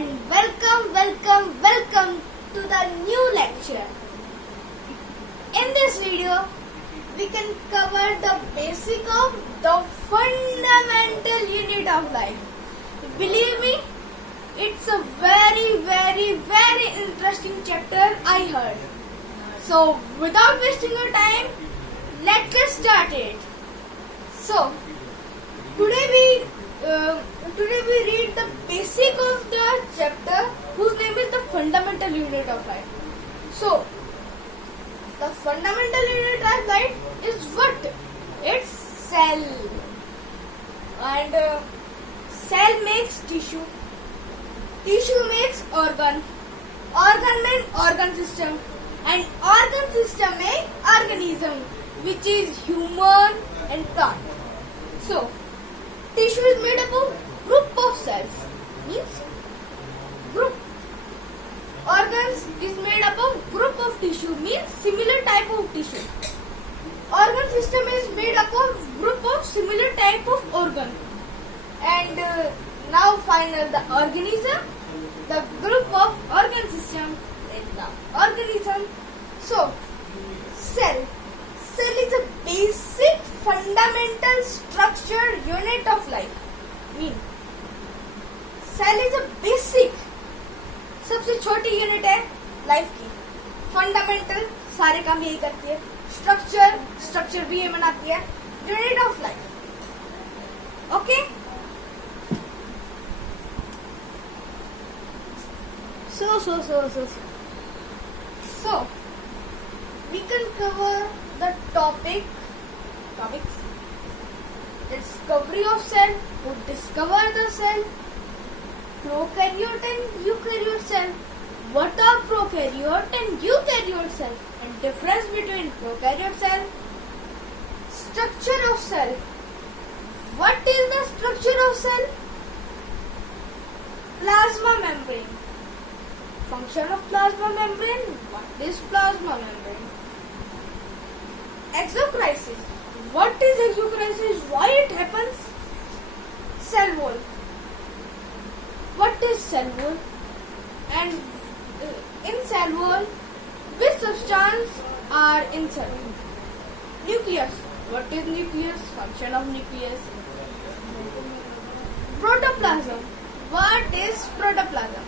and welcome to the new lecture. In this video, we can cover the basic of the fundamental unit of life. Believe me, it's a very interesting chapter I heard. So, without wasting your time, let's get started. So, today we read the basic of the chapter whose name is the fundamental unit of life. So, the fundamental unit of life is what? It's cell. And cell makes tissue. Tissue makes organ. Organ means organ system. And organ system makes organism, which is human and plant. So, tissue is made up of group of cells. Means group. Organs is made up of group of tissue. Means similar type of tissue. Organ system is made up of group of similar type of organ. And now final the organism. The group of organ system is the organism. So, cell. Cell is a basic fundamental structure unit of life. Mean cell is a basic सबसे छोटी unit है life की. Fundamental सारे काम यही करती है. Structure भी ये बनाती है. Unit of life. Okay. So we can cover the topics. Discovery of cell. Who discover the cell? Prokaryote and eukaryote cell. What are prokaryote and eukaryote cell? And difference between prokaryote cell. Structure of cell. What is the structure of cell? Plasma membrane. Function of plasma membrane. What is plasma membrane? Exocrisis. What is exocrisis? Why it happens? Cell wall. What is cell wall? And in cell wall, which substance are in cell? Nucleus. What is nucleus? Function of nucleus. Protoplasm. What is protoplasm?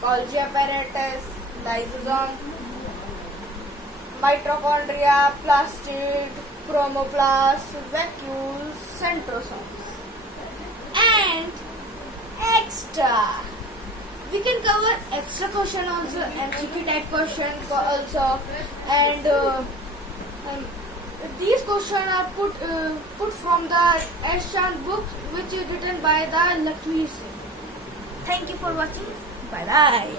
Golgi apparatus, lysosome, mitochondria, plastid, chromoplast, vacuoles, centrosomes, and extra. We can cover extra question also, MCQ type question also, and these questions are put from the Ch-1 book, which is written by the lakshay. Thank you for watching. Bye bye.